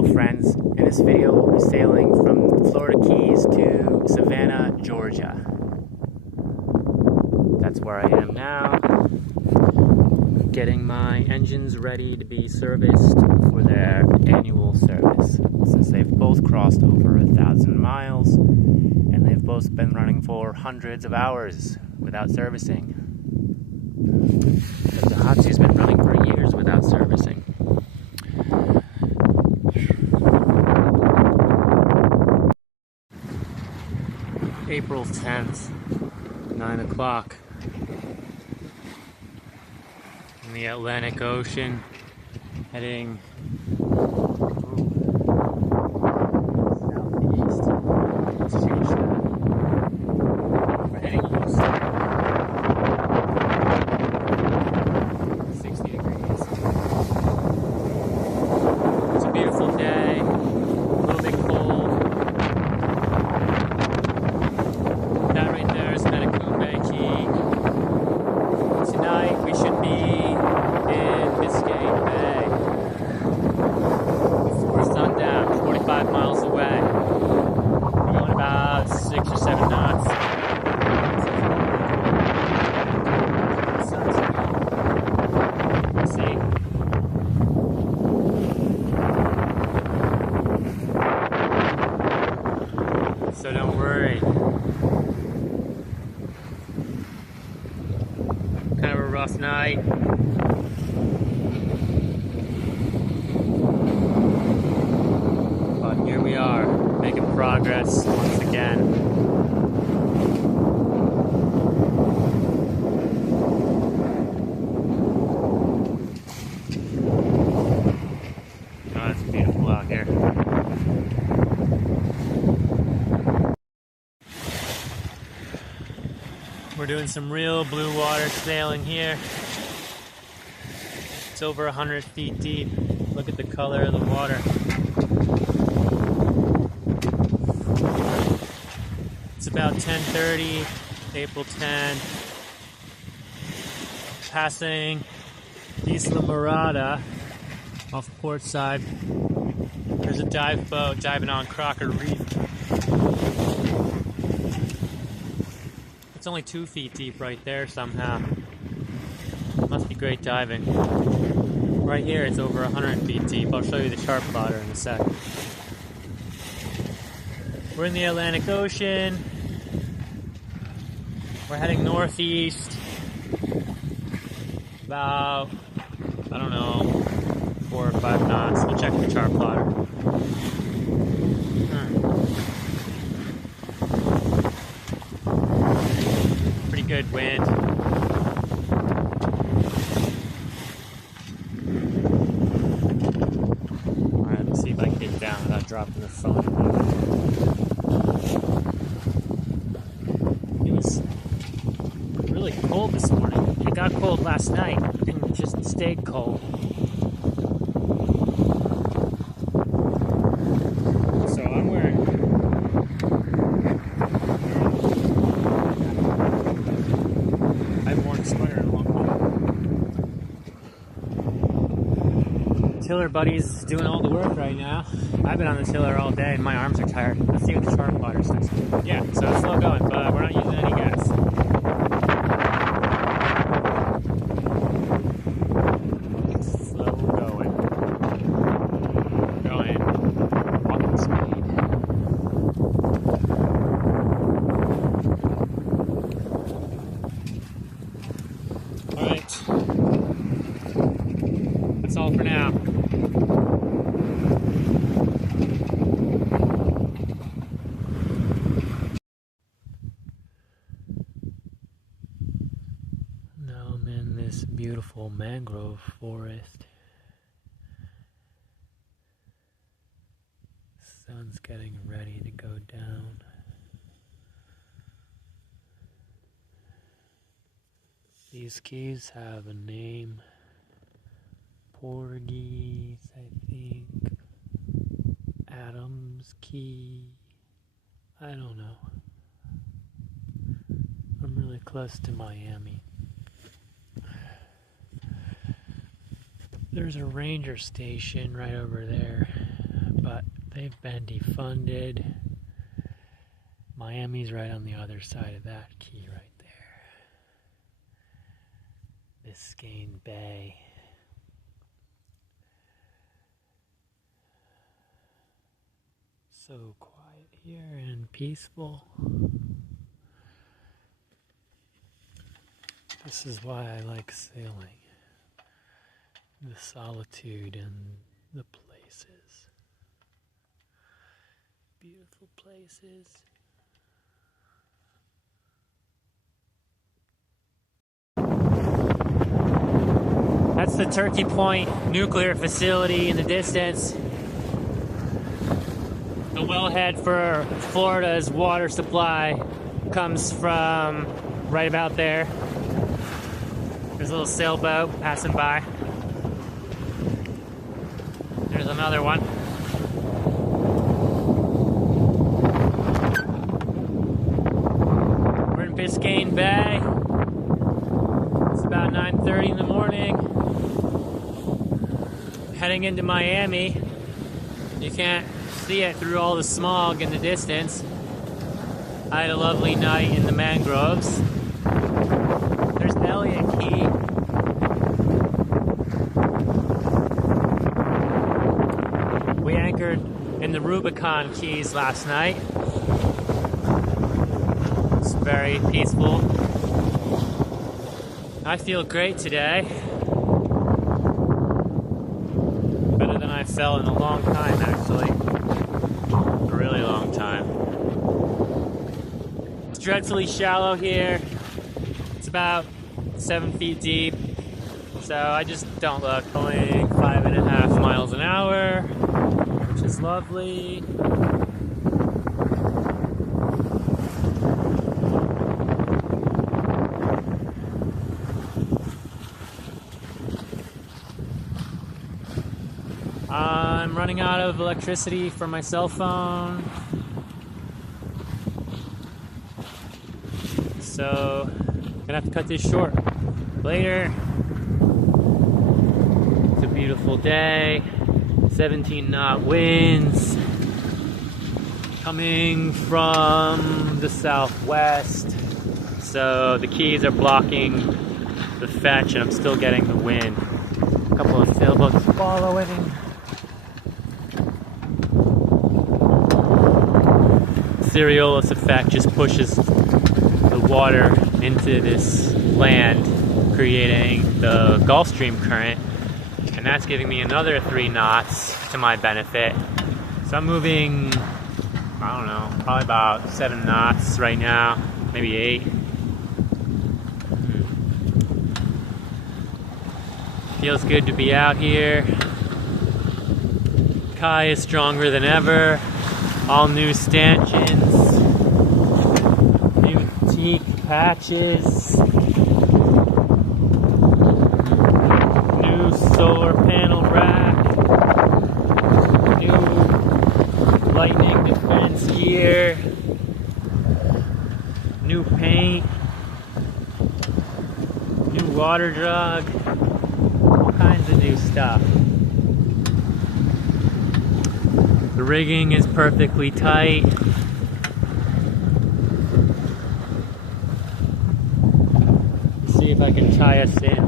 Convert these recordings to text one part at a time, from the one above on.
Hello friends, in this video we'll be sailing from the Florida Keys to Savannah, Georgia. That's where I am now, getting my engines ready to be serviced for their annual service, since they've both crossed over 1,000 miles and they've both been running for hundreds of hours without servicing. The Hatsu's been running for years without servicing. April 10th, 9 o'clock, in the Atlantic Ocean, heading southeast. We're heading east. 60 degrees. It's a beautiful day, a little bit cold. That right there is Key. Tonight we should be in Biscayne Bay before sundown, 45 miles away. We're going about 6 or 7 knots. See? So don't worry. Kind of a rough night. But here we are, making progress once again. Oh, it's beautiful out here. We're doing some real blue water sailing here. It's over 100 feet deep. Look at the color of the water. It's about 10:30, April 10. Passing Isla Morada off the port side. There's a dive boat diving on Crocker Reef. It's only 2 feet deep right there somehow. Must be great diving. Right here it's over 100 feet deep. I'll show you the chart plotter in a sec. We're in the Atlantic Ocean. We're heading northeast. About, I don't know, 4 or 5 knots. We'll check the chart plotter. Good wind. Alright, let's see if I can get down without dropping the phone. It was really cold this morning. It got cold last night and it just stayed cold. So I'm wearing sweater in a long time. Tiller buddy's doing all the work right now. I've been on the tiller all day and my arms are tired. Let's see what the chart plotter says. Yeah, so it's slow going, but we're not using any gas. Slow going. Going. Walking speed. Alright, that's all for now. Now I'm in this beautiful mangrove forest. Sun's getting ready to go down. These keys have a name. Portuguese, I think. Adams Key. I don't know. I'm really close to Miami. There's a ranger station right over there. They've been defunded. Miami's right on the other side of that key right there. Biscayne Bay. So quiet here and peaceful. This is why I like sailing. The solitude and the places. Beautiful places. That's the Turkey Point nuclear facility in the distance. The wellhead for Florida's water supply comes from right about there. There's a little sailboat passing by. There's another one. We're in Biscayne Bay. It's about 9:30 in the morning. Heading into Miami. You can't see it through all the smog in the distance. I had a lovely night in the mangroves. There's Elliott Key. We anchored in the Rubicon Keys last night. It's very peaceful. I feel great today. Better than I felt in a long time, actually. A really long time. It's dreadfully shallow here. It's about 7 feet deep. So I just don't look. Going 5.5 miles an hour, which is lovely. I'm running out of electricity for my cell phone. So, gonna have to cut this short. Later. It's a beautiful day. 17 knot winds coming from the southwest. So the keys are blocking the fetch and I'm still getting the wind. A couple of sailboats following. Coriolis effect just pushes the water into this land, creating the Gulf Stream current, and that's giving me another 3 knots to my benefit. So I'm moving, I don't know, probably about 7 knots right now, maybe 8. Feels good to be out here. Kai is stronger than ever. All new stanchions, new teak patches, new solar panel rack, new lightning defense gear, new paint, new water jug, all kinds of new stuff. The rigging is perfectly tight. Let's see if I can tie us in.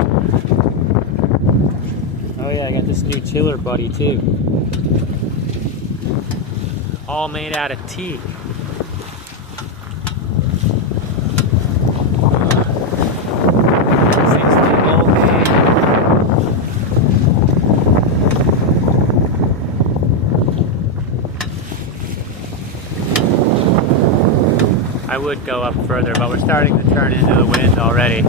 Oh yeah, I got this new tiller buddy too. All made out of teak. I would go up further, but we're starting to turn into the wind already.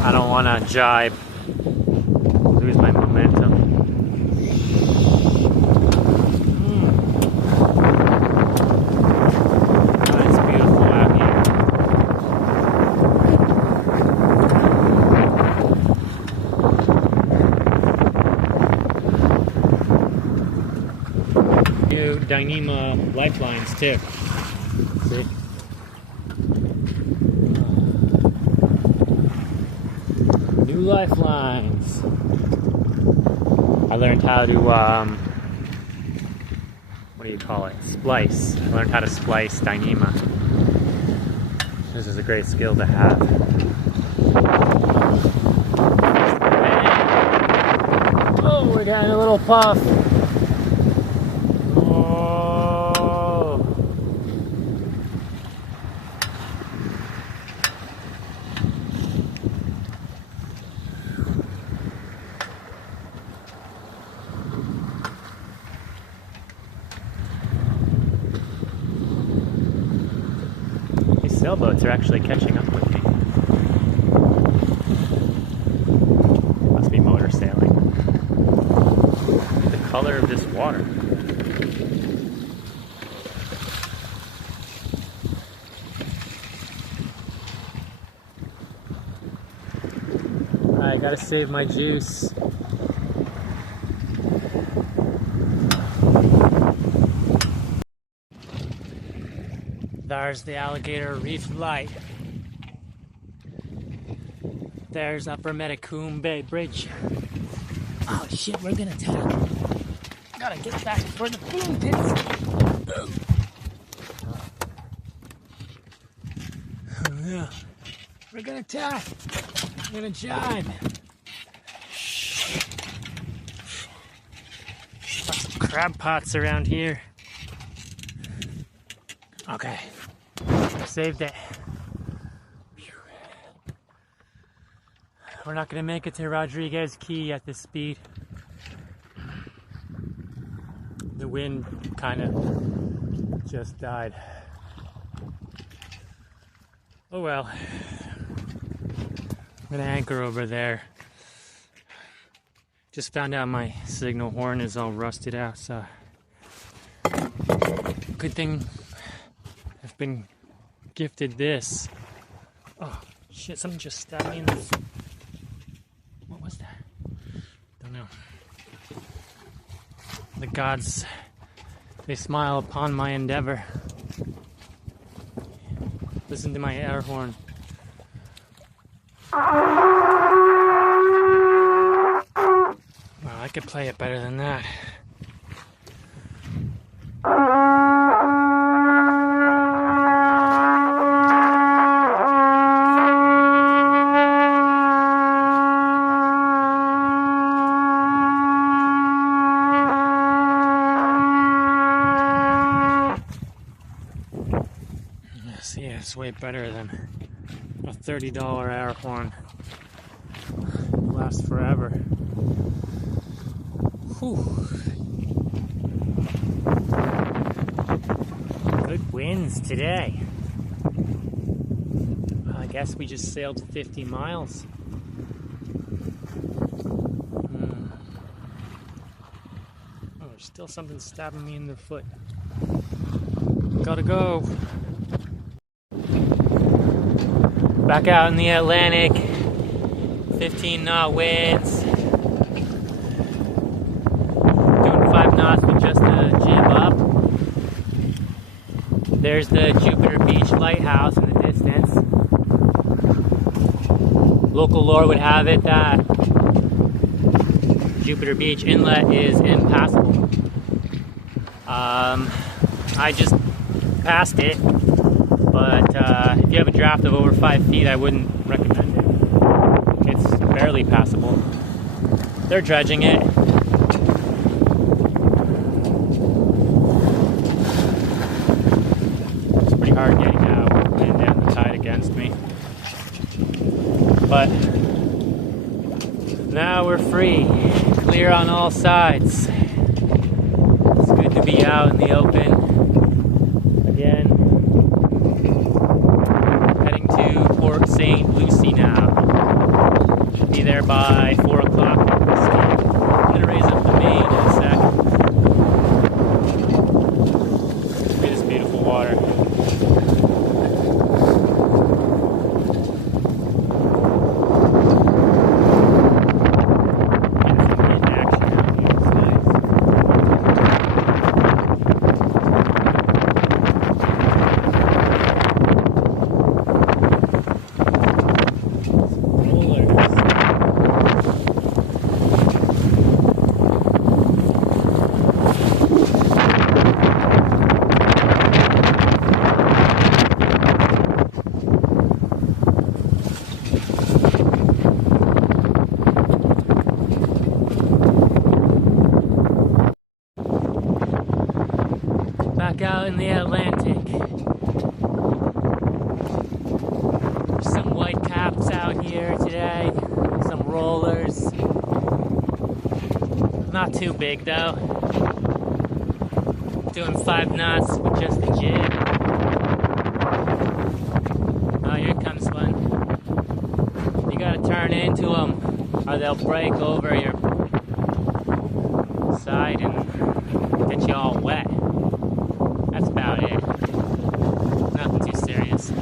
I don't want to jibe, lose my momentum. Oh, it's beautiful out here. New Dyneema lifelines too. See? Lifelines. I learned how to what do you call it? Splice. I learned how to splice Dyneema. This is a great skill to have. Oh, we're getting a little puff. Sailboats are actually catching up with me. Must be motor sailing. Look at the color of this water. I gotta save my juice. There's the Alligator Reef Light. There's Upper Metacomb Bay Bridge. Oh shit, we're gonna attack. Gotta get back for the boom pits. Oh yeah, we're gonna attack. We're gonna jibe. Lots of crab pots around here. Okay, saved it. We're not gonna make it to Rodriguez Key at this speed. The wind kind of just died. Oh well. I'm gonna anchor over there. Just found out my signal horn is all rusted out, so good thing I've been gifted this. Oh shit, something just stabbed me in the foot. What was that? Don't know. The gods, they smile upon my endeavor. Listen to my air horn. Well, I could play it better than that. Yeah, it's way better than a $30 air horn. It lasts forever. Whew. Good winds today. Well, I guess we just sailed 50 miles. Oh, there's still something stabbing me in the foot. Gotta go. Back out in the Atlantic, 15 knot winds, doing 5 knots with just a jib up. There's the Jupiter Beach Lighthouse in the distance. Local lore would have it that Jupiter Beach Inlet is impassable. I just passed it. But if you have a draft of over 5 feet, I wouldn't recommend it. It's barely passable. They're dredging it. It's pretty hard getting out with the wind and the tide against me. But now we're free, clear on all sides. It's good to be out in the open again. Port St. Lucie now. Should be there by 4 o'clock. I'm gonna raise up the main in a sec. Look at this beautiful water. back out in the Atlantic. There's some white caps out here today, some rollers. Not too big though. Doing 5 knots with just a jib. Oh, here comes one. You gotta turn into them or they'll break over your side and get you all wet. That's about it. Nothing too serious.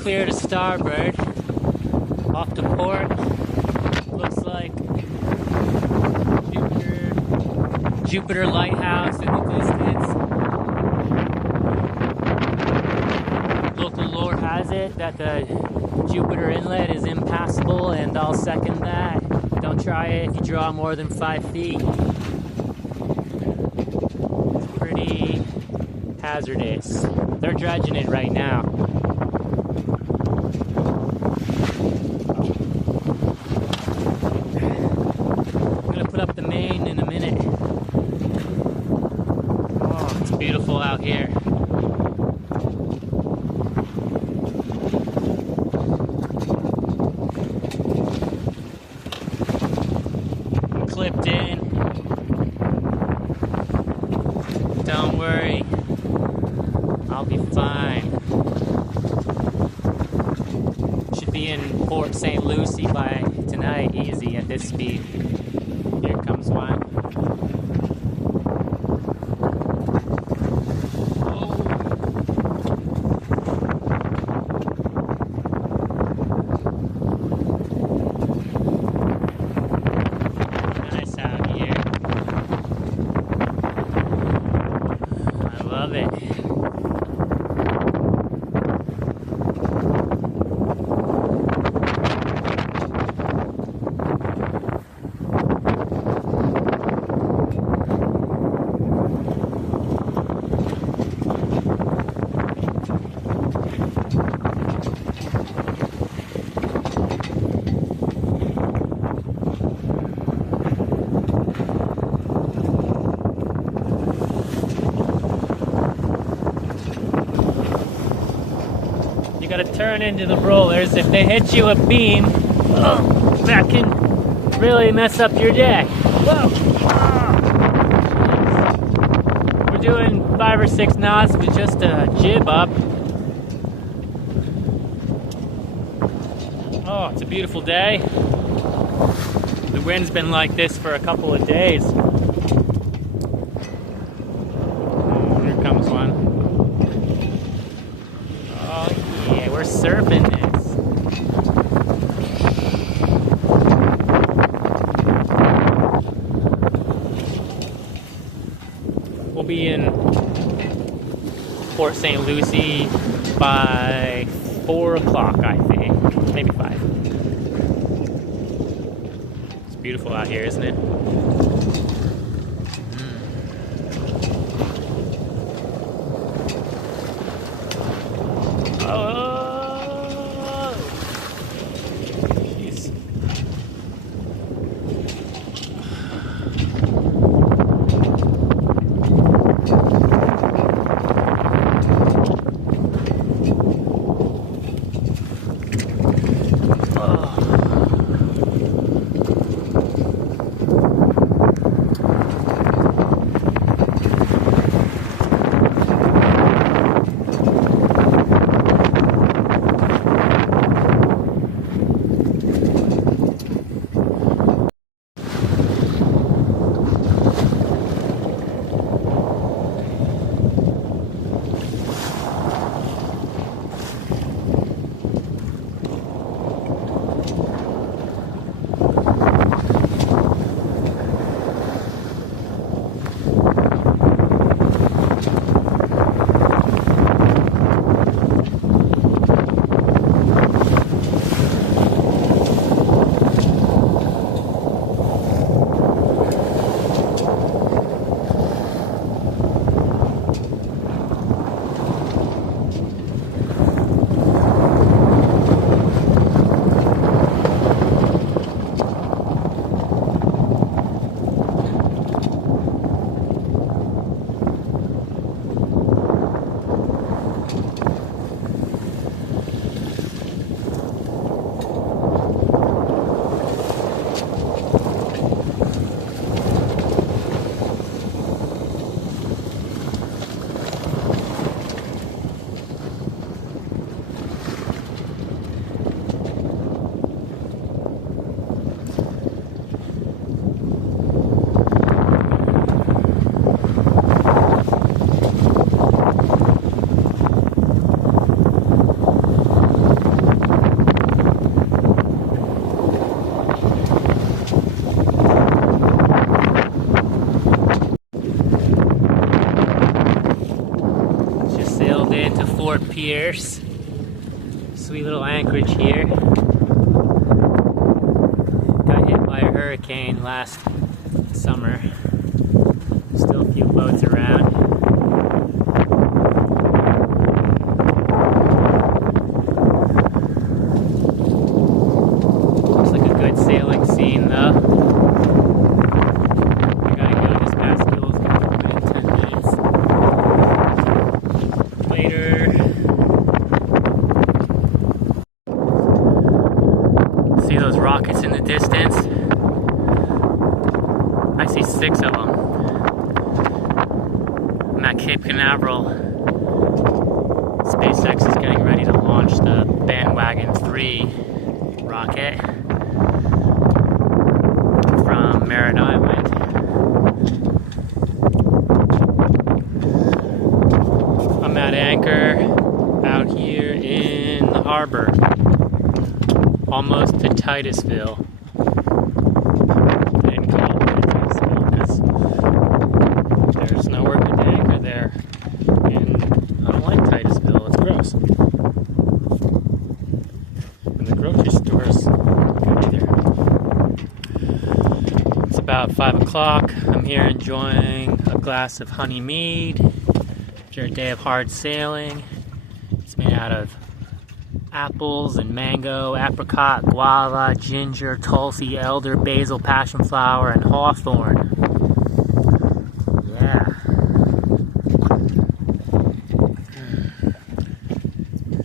Clear to starboard. Off to port. Looks like Jupiter Lighthouse in the distance. Local lore has it that the Jupiter Inlet is impassable, and I'll second that. Don't try it if you draw more than 5 feet. It's pretty hazardous. They're dredging it right now. I'm gonna put up the main in a minute. Oh, it's beautiful out here. Clipped in. Don't worry, I'll be fine. Should be in Port St. Lucie by tonight, easy at this speed. Here comes one. Love it. You gotta turn into the rollers. If they hit you a beam, that can really mess up your day. Whoa! We're doing 5 or 6 knots with just a jib up. Oh, it's a beautiful day. The wind's been like this for a couple of days. Here comes one. Oh yeah, we're surfing this. We'll be in Port St. Lucie by 4 o'clock, I think. Maybe 5. It's beautiful out here, isn't it? Oh! Jeez. Pierce. Sweet little anchorage here. Got hit by a hurricane last summer. Still a few boats around. Looks like a good sailing scene though. I gotta go. This past fuel is gonna be about 10 minutes. Later. See those rockets in the distance? I see 6 of them. I'm at Cape Canaveral. SpaceX is getting ready to launch the Bandwagon 3 rocket from Merritt Island. I'm at anchor out here in the harbor, almost to Titusville. I didn't call it Titusville because there's nowhere to anchor there, and I don't like Titusville. It's gross. And the grocery store's good either. It's about 5 o'clock. I'm here enjoying a glass of honey mead after a day of hard sailing. It's made out of apples and mango, apricot, guava, ginger, tulsi, elder, basil, passion flower, and hawthorn. Yeah.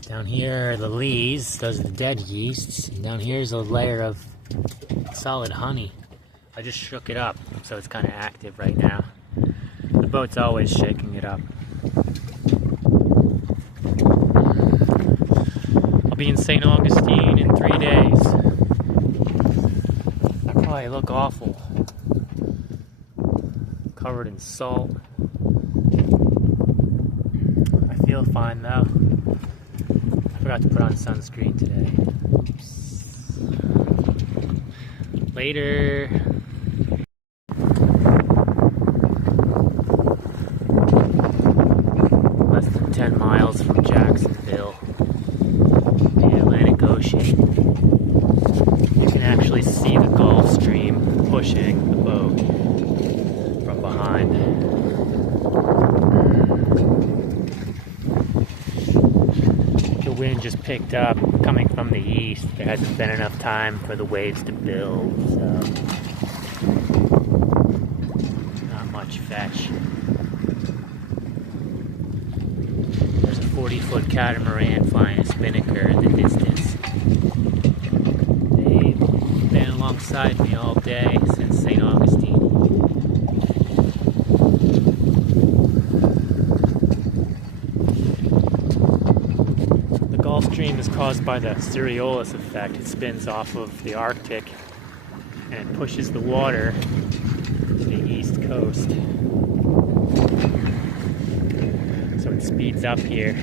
Down here are the lees, those are the dead yeasts. And down here is a layer of solid honey. I just shook it up, so it's kind of active right now. The boat's always shaking it up. I'll be in St. Augustine in 3 days. I probably look awful. Covered in salt. I feel fine though. I forgot to put on sunscreen today. Oops. Later. Less than 10 miles from Jacksonville. Ocean. You can actually see the Gulf Stream pushing the boat from behind. The wind just picked up coming from the east. There hasn't been enough time for the waves to build, so not much fetch. There's a 40-foot catamaran flying a spinnaker in the distance. They've been alongside me all day since St. Augustine. The Gulf Stream is caused by the Coriolis effect. It spins off of the Arctic and pushes the water to the east coast. So it speeds up here.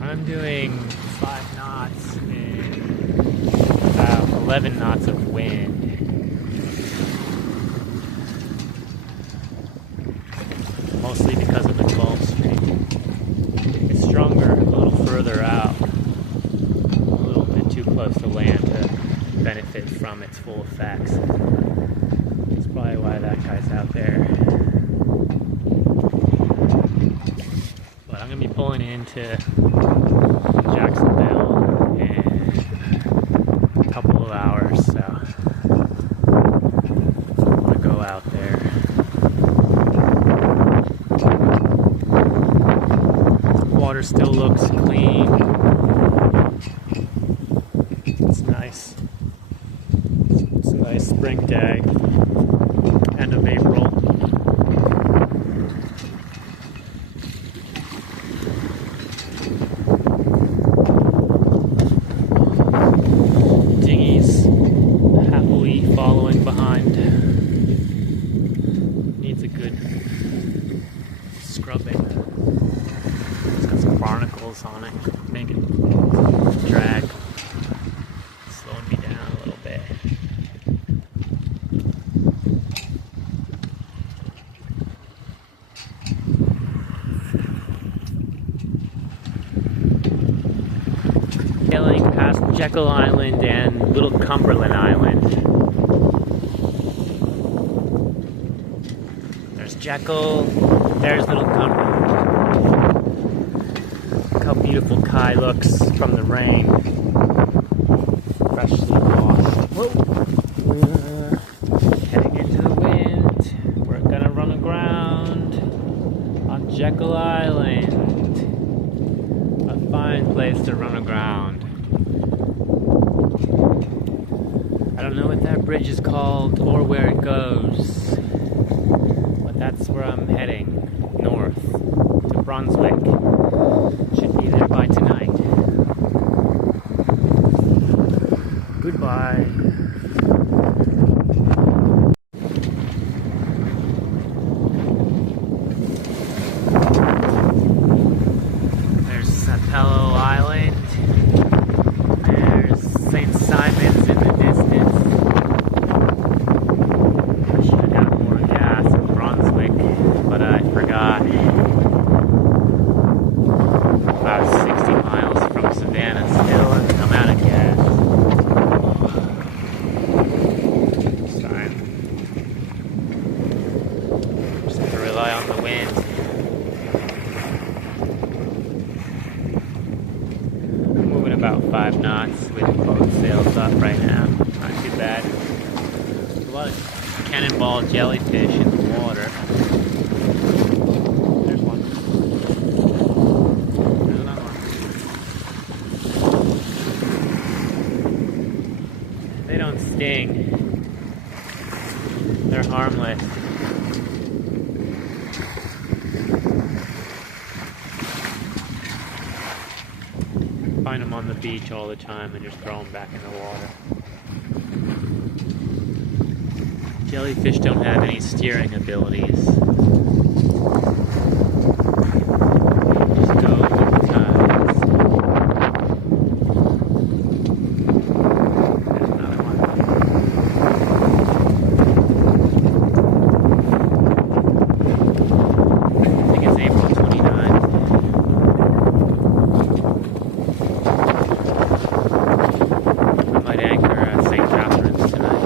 I'm doing 5 knots and about 11 knots of wind. Mostly because of the Gulf Stream. It's stronger a little further out. A little bit too close to land to benefit from its full effects. That's probably why that guy's out there. But I'm going to be pulling into Jacksonville in a couple of hours, so I'm going to go out there. The water still looks clean. It's nice. It's a nice spring day, end of April. Following behind. Needs a good scrubbing. It's got some barnacles on it, making drag, slowing me down a little bit. Jekyll Island and Little Cumberland Island. There's Jekyll, there's Little Cumberland. Look how beautiful Kai looks from the rain. Freshly washed. Whoa! Heading into the wind. We're gonna run aground on Jekyll Island. A fine place to run aground. I don't know what that bridge is called or where it goes, but that's where I'm heading, north to Brunswick. Should be there by tonight. Goodbye. There's Sapelo Island. There's St. Simon's in the distance. I should have more gas in Brunswick, but I forgot. About 60 miles from Savannah still, and I'm out of gas. It's fine. Just have to rely on the wind. I'm moving about 5 knots with both sails up right now. Not too bad. There's a lot of cannonball jellyfish in the water. There's one. There's another one. They don't sting. They're harmless. Find them on the beach all the time and just throw them back in the water. Jellyfish don't have any steering abilities. Just go with the tides. There's another one. I think it's April 29th. I might anchor at St. Catherine's tonight.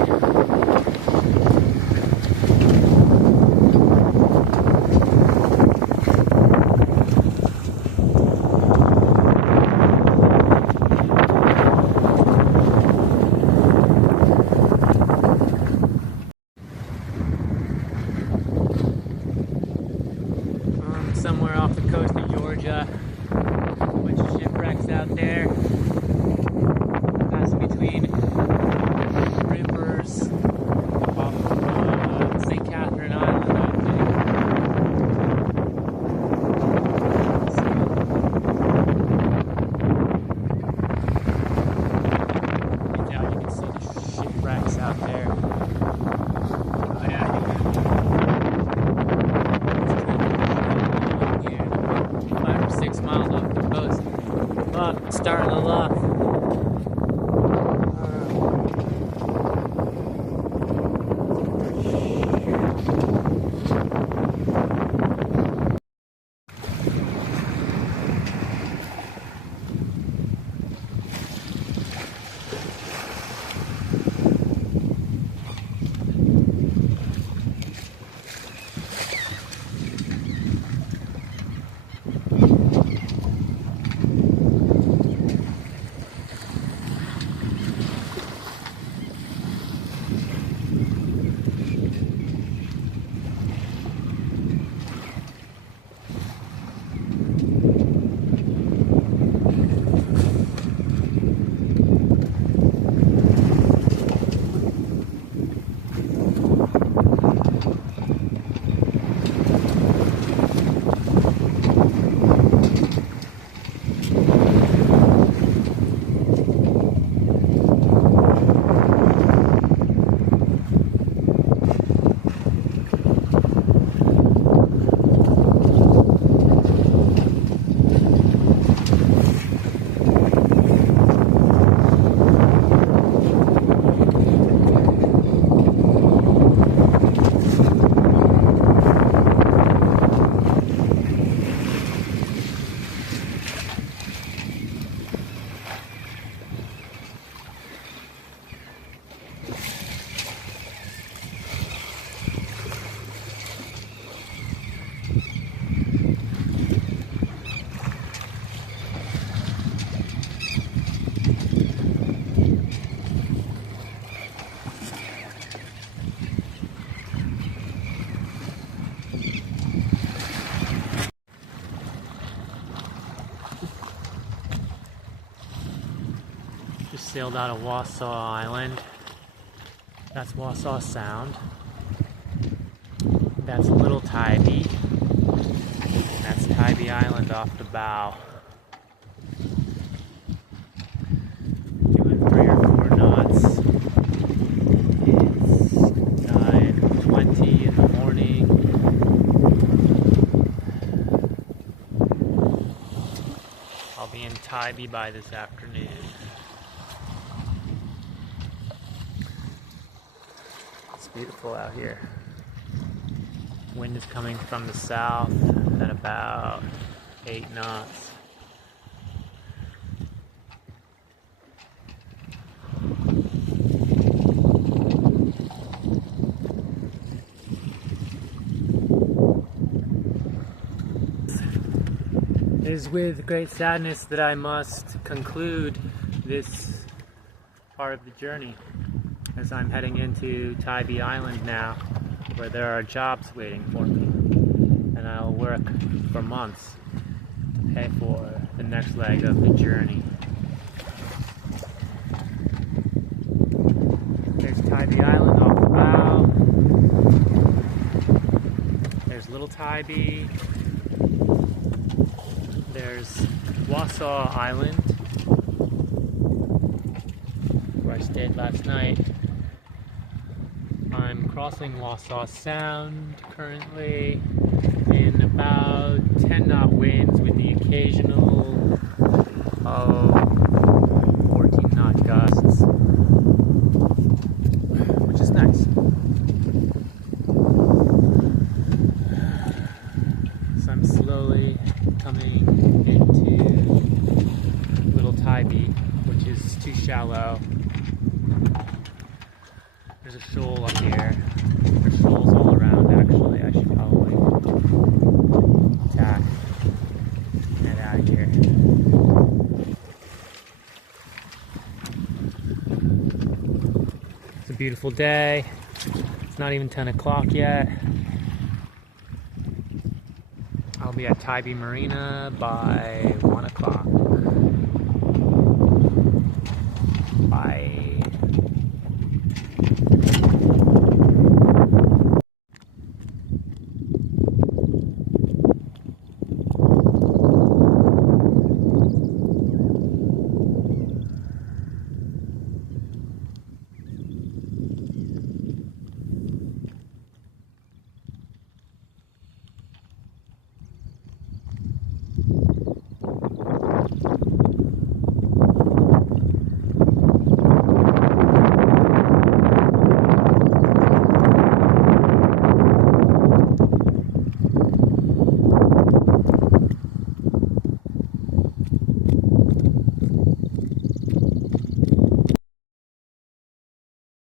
sailed out of Wassaw Island. That's Wassaw Sound. That's Little Tybee. That's Tybee Island off the bow. Doing 3 or 4 knots. It's 9:20 in the morning. I'll be in Tybee by this afternoon. It's beautiful out here. Wind is coming from the south at about 8 knots. It is with great sadness that I must conclude this part of the journey, as I'm heading into Tybee Island now, where there are jobs waiting for me, and I'll work for months to pay for the next leg of the journey. There's Tybee Island off the bow. There's Little Tybee. There's Wassaw Island, where I stayed last night. I'm crossing Wassaw Sound currently in about 10 knot winds with the occasional 14 knot gusts, which is nice. So I'm slowly coming into Little Tybee, which is too shallow. There's a shoal up here. There's shoals all around, actually. I should probably tack and head out of here. It's a beautiful day. It's not even 10 o'clock yet. I'll be at Tybee Marina by 1 o'clock. Bye.